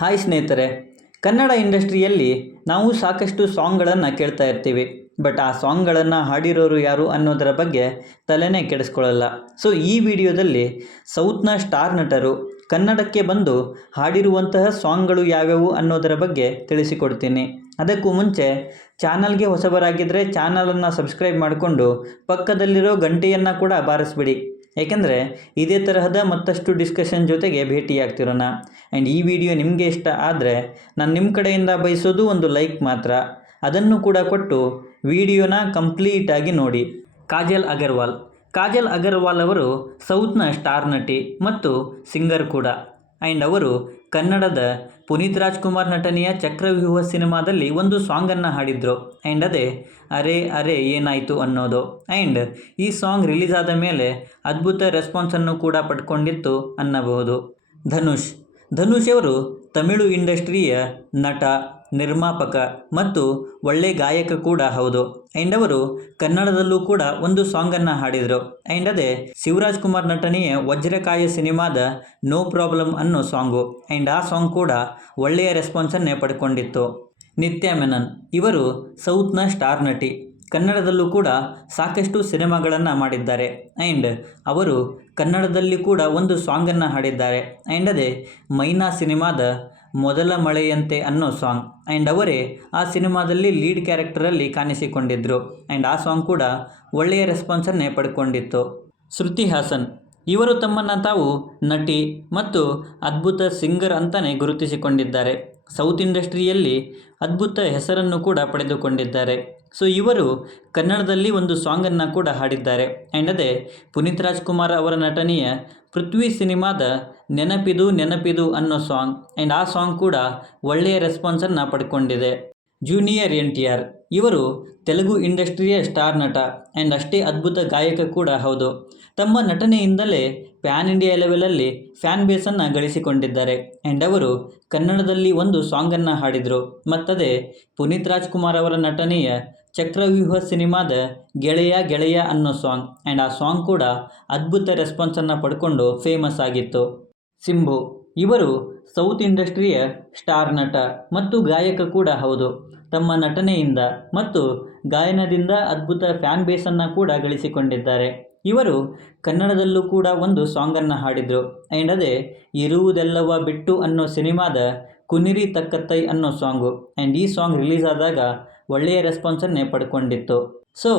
Hi ಸ್ನೇಹಿತರೆ, ಕನ್ನಡ ಇಂಡಸ್ಟ್ರಿಯಲ್ಲಿ ನಾವು ಸಾಕಷ್ಟು ಸಾಂಗ್ಗಳನ್ನು ಕೇಳ್ತಾ ಇರ್ತೀವಿ. ಬಟ್ ಆ ಸಾಂಗ್ಗಳನ್ನು ಹಾಡಿರೋರು ಯಾರು ಅನ್ನೋದರ ಬಗ್ಗೆ ತಲೆನೇ ಕೆಡಿಸ್ಕೊಳ್ಳಲ್ಲ. ಸೊ ಈ ವಿಡಿಯೋದಲ್ಲಿ ಸೌತ್ನ ಸ್ಟಾರ್ ನಟರು ಕನ್ನಡಕ್ಕೆ ಬಂದು ಹಾಡಿರುವಂತಹ ಸಾಂಗ್ಗಳು ಯಾವ್ಯಾವು ಅನ್ನೋದರ ಬಗ್ಗೆ ತಿಳಿಸಿಕೊಡ್ತೀನಿ. ಅದಕ್ಕೂ ಮುಂಚೆ ಚಾನಲ್ಗೆ ಹೊಸಬರಾಗಿದ್ದರೆ ಚಾನಲನ್ನು ಸಬ್ಸ್ಕ್ರೈಬ್ ಮಾಡಿಕೊಂಡು ಪಕ್ಕದಲ್ಲಿರೋ ಗಂಟೆಯನ್ನು ಕೂಡ ಬಾರಿಸ್ಬಿಡಿ. ಏಕೆಂದರೆ ಇದೇ ತರಹದ ಮತ್ತಷ್ಟು ಡಿಸ್ಕಷನ್ ಜೊತೆಗೆ ಭೇಟಿಯಾಗ್ತಿರೋಣ. ಆ್ಯಂಡ್ ಈ ವಿಡಿಯೋ ನಿಮಗೆ ಇಷ್ಟ ಆದರೆ ನಾನು ನಿಮ್ಮ ಕಡೆಯಿಂದ ಬಯಸೋದು ಒಂದು ಲೈಕ್ ಮಾತ್ರ. ಅದನ್ನು ಕೂಡ ಕೊಟ್ಟು ವಿಡಿಯೋನ ಕಂಪ್ಲೀಟಾಗಿ ನೋಡಿ. ಕಾಜಲ್ ಅಗರ್ವಾಲ್. ಕಾಜಲ್ ಅಗರ್ವಾಲ್ ಅವರು ಸೌತ್ನ ಸ್ಟಾರ್ ನಟಿ ಮತ್ತು ಸಿಂಗರ್ ಕೂಡ. ಆ್ಯಂಡ್ ಅವರು ಕನ್ನಡದ ಪುನೀತ್ ರಾಜ್ಕುಮಾರ್ ನಟನೆಯ ಚಕ್ರವ್ಯೂಹ ಸಿನಿಮಾದಲ್ಲಿ ಒಂದು ಸಾಂಗನ್ನು ಹಾಡಿದರು. ಆ್ಯಂಡ್ ಅದೇ, ಅರೆ ಅರೆ, ಏನಾಯಿತು ಅನ್ನೋದು. ಆ್ಯಂಡ್ ಈ ಸಾಂಗ್ ರಿಲೀಸ್ ಆದ ಮೇಲೆ ಅದ್ಭುತ ರೆಸ್ಪಾನ್ಸನ್ನು ಕೂಡ ಪಡ್ಕೊಂಡಿತ್ತು ಅನ್ನಬಹುದು. ಧನುಷ್. ಧನುಷ್ ಅವರು ತಮಿಳು ಇಂಡಸ್ಟ್ರಿಯ ನಟ. ನಿರ್ಮಾಪಕ ಮತ್ತು ಒಳ್ಳೆ ಗಾಯಕ ಕೂಡ ಹೌದು. ಆ್ಯಂಡ್ ಅವರು ಕನ್ನಡದಲ್ಲೂ ಕೂಡ ಒಂದು ಸಾಂಗನ್ನು ಹಾಡಿದರು. ಆ್ಯಂಡ್ ಅದೇ ಶಿವರಾಜ್ ಕುಮಾರ್ ನಟನೆಯ ವಜ್ರಕಾಯ ಸಿನಿಮಾದ ನೋ ಪ್ರಾಬ್ಲಮ್ ಅನ್ನೋ ಸಾಂಗು. ಆ್ಯಂಡ್ ಆ ಸಾಂಗ್ ಕೂಡ ಒಳ್ಳೆಯ ರೆಸ್ಪಾನ್ಸನ್ನೇ ಪಡ್ಕೊಂಡಿತ್ತು. ನಿತ್ಯ ಮೆನನ್ ಇವರು ಸೌತ್ನ ಸ್ಟಾರ್ ನಟಿ. ಕನ್ನಡದಲ್ಲೂ ಕೂಡ ಸಾಕಷ್ಟು ಸಿನಿಮಾಗಳನ್ನು ಮಾಡಿದ್ದಾರೆ. ಆ್ಯಂಡ್ ಅವರು ಕನ್ನಡದಲ್ಲಿ ಕೂಡ ಒಂದು ಸಾಂಗನ್ನು ಹಾಡಿದ್ದಾರೆ. ಆ್ಯಂಡ್ ಅದೇ ಮೈನಾ ಸಿನಿಮಾದ ಮೊದಲ ಮಳೆಯಂತೆ ಅನ್ನೋ ಸಾಂಗ್. ಆ್ಯಂಡ್ ಅವರೇ ಆ ಸಿನಿಮಾದಲ್ಲಿ ಲೀಡ್ ಕ್ಯಾರೆಕ್ಟರಲ್ಲಿ ಕಾಣಿಸಿಕೊಂಡಿದ್ದರು ಆ್ಯಂಡ್ ಆ ಸಾಂಗ್ ಕೂಡ ಒಳ್ಳೆಯ ರೆಸ್ಪಾನ್ಸನ್ನೇ ಪಡ್ಕೊಂಡಿತ್ತು. ಶ್ರುತಿ ಹಾಸನ್. ಇವರು ತಮ್ಮನ್ನು ತಾವು ನಟಿ ಮತ್ತು ಅದ್ಭುತ ಸಿಂಗರ್ ಅಂತಲೇ ಗುರುತಿಸಿಕೊಂಡಿದ್ದಾರೆ. ಸೌತ್ ಇಂಡಸ್ಟ್ರಿಯಲ್ಲಿ ಅದ್ಭುತ ಹೆಸರನ್ನು ಕೂಡ ಪಡೆದುಕೊಂಡಿದ್ದಾರೆ. ಸೊ, ಇವರು ಕನ್ನಡದಲ್ಲಿ ಒಂದು ಸಾಂಗನ್ನು ಕೂಡ ಹಾಡಿದ್ದಾರೆ. ಆ್ಯಂಡ್ ಅದೇ ಪುನೀತ್ ರಾಜ್ಕುಮಾರ್ ಅವರ ನಟನೆಯ ಪೃಥ್ವಿ ಸಿನಿಮಾದ ನೆನಪಿದು ನೆನಪಿದು ಅನ್ನೋ ಸಾಂಗ್ ಆ್ಯಂಡ್ ಆ ಸಾಂಗ್ ಕೂಡ ಒಳ್ಳೆಯ ರೆಸ್ಪಾನ್ಸನ್ನು ಪಡ್ಕೊಂಡಿದೆ. ಜೂನಿಯರ್ ಎನ್ ಟಿ ಆರ್ ಇವರು ತೆಲುಗು ಇಂಡಸ್ಟ್ರಿಯ ಸ್ಟಾರ್ ನಟ. ಆ್ಯಂಡ್ ಅಷ್ಟೇ ಅದ್ಭುತ ಗಾಯಕ ಕೂಡ ಹೌದು. ತಮ್ಮ ನಟನೆಯಿಂದಲೇ ಪ್ಯಾನ್ ಇಂಡಿಯಾ ಲೆವೆಲಲ್ಲಿ ಫ್ಯಾನ್ ಬೇಸನ್ನು ಗಳಿಸಿಕೊಂಡಿದ್ದಾರೆ. ಆ್ಯಂಡ್ ಅವರು ಕನ್ನಡದಲ್ಲಿ ಒಂದು ಸಾಂಗನ್ನು ಹಾಡಿದರು. ಮತ್ತದೇ ಪುನೀತ್ ರಾಜ್ಕುಮಾರ್ ಅವರ ನಟನೆಯ ಚಕ್ರವ್ಯೂಹ ಸಿನಿಮಾದ ಗೆಳೆಯ ಗೆಳೆಯ ಅನ್ನೋ ಸಾಂಗ್ ಆ್ಯಂಡ್ ಆ ಸಾಂಗ್ ಕೂಡ ಅದ್ಭುತ ರೆಸ್ಪಾನ್ಸನ್ನು ಪಡ್ಕೊಂಡು ಫೇಮಸ್ ಆಗಿತ್ತು. ಸಿಂಬು. ಇವರು ಸೌತ್ ಇಂಡಸ್ಟ್ರಿಯ ಸ್ಟಾರ್ ನಟ ಮತ್ತು ಗಾಯಕ ಕೂಡ ಹೌದು. ತಮ್ಮ ನಟನೆಯಿಂದ ಮತ್ತು ಗಾಯನದಿಂದ ಅದ್ಭುತ ಫ್ಯಾನ್ ಬೇಸನ್ನು ಕೂಡ ಗಳಿಸಿಕೊಂಡಿದ್ದಾರೆ. ಇವರು ಕನ್ನಡದಲ್ಲೂ ಕೂಡ ಒಂದು ಸಾಂಗನ್ನು ಹಾಡಿದರು. ಆ್ಯಂಡ್ ಅದೇ, ಇರುವುದೆಲ್ಲವ ಬಿಟ್ಟು ಅನ್ನೋ ಸಿನಿಮಾದ ಕುನಿರಿ ತಕ್ಕತ್ತೈ ಅನ್ನೋ ಸಾಂಗು. ಆ್ಯಂಡ್ ಈ ಸಾಂಗ್ ರಿಲೀಸ್ ಆದಾಗ ಒಳ್ಳೆಯ ರೆಸ್ಪಾನ್ಸನ್ನೇ ಪಡ್ಕೊಂಡಿತ್ತು. ಸೊ,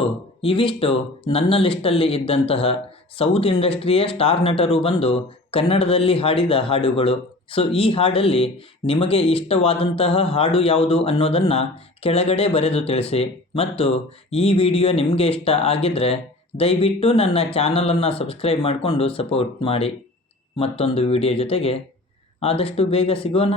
ಇವಿಷ್ಟು ನನ್ನ ಲಿಸ್ಟಲ್ಲಿ ಇದ್ದಂತಹ ಸೌತ್ ಇಂಡಸ್ಟ್ರಿಯ ಸ್ಟಾರ್ ನಟರು ಬಂದು ಕನ್ನಡದಲ್ಲಿ ಹಾಡಿದ ಹಾಡುಗಳು. ಸೊ ಈ ಹಾಡಲ್ಲಿ ನಿಮಗೆ ಇಷ್ಟವಾದಂತಹ ಹಾಡು ಯಾವುದು ಅನ್ನೋದನ್ನು ಕೆಳಗಡೆ ಬರೆದು ತಿಳಿಸಿ. ಮತ್ತು ಈ ವಿಡಿಯೋ ನಿಮಗೆ ಇಷ್ಟ ಆಗಿದ್ದರೆ ದಯವಿಟ್ಟು ನನ್ನ ಚಾನಲನ್ನು ಸಬ್ಸ್ಕ್ರೈಬ್ ಮಾಡಿಕೊಂಡು ಸಪೋರ್ಟ್ ಮಾಡಿ. ಮತ್ತೊಂದು ವಿಡಿಯೋ ಜೊತೆಗೆ ಆದಷ್ಟು ಬೇಗ ಸಿಗೋಣ.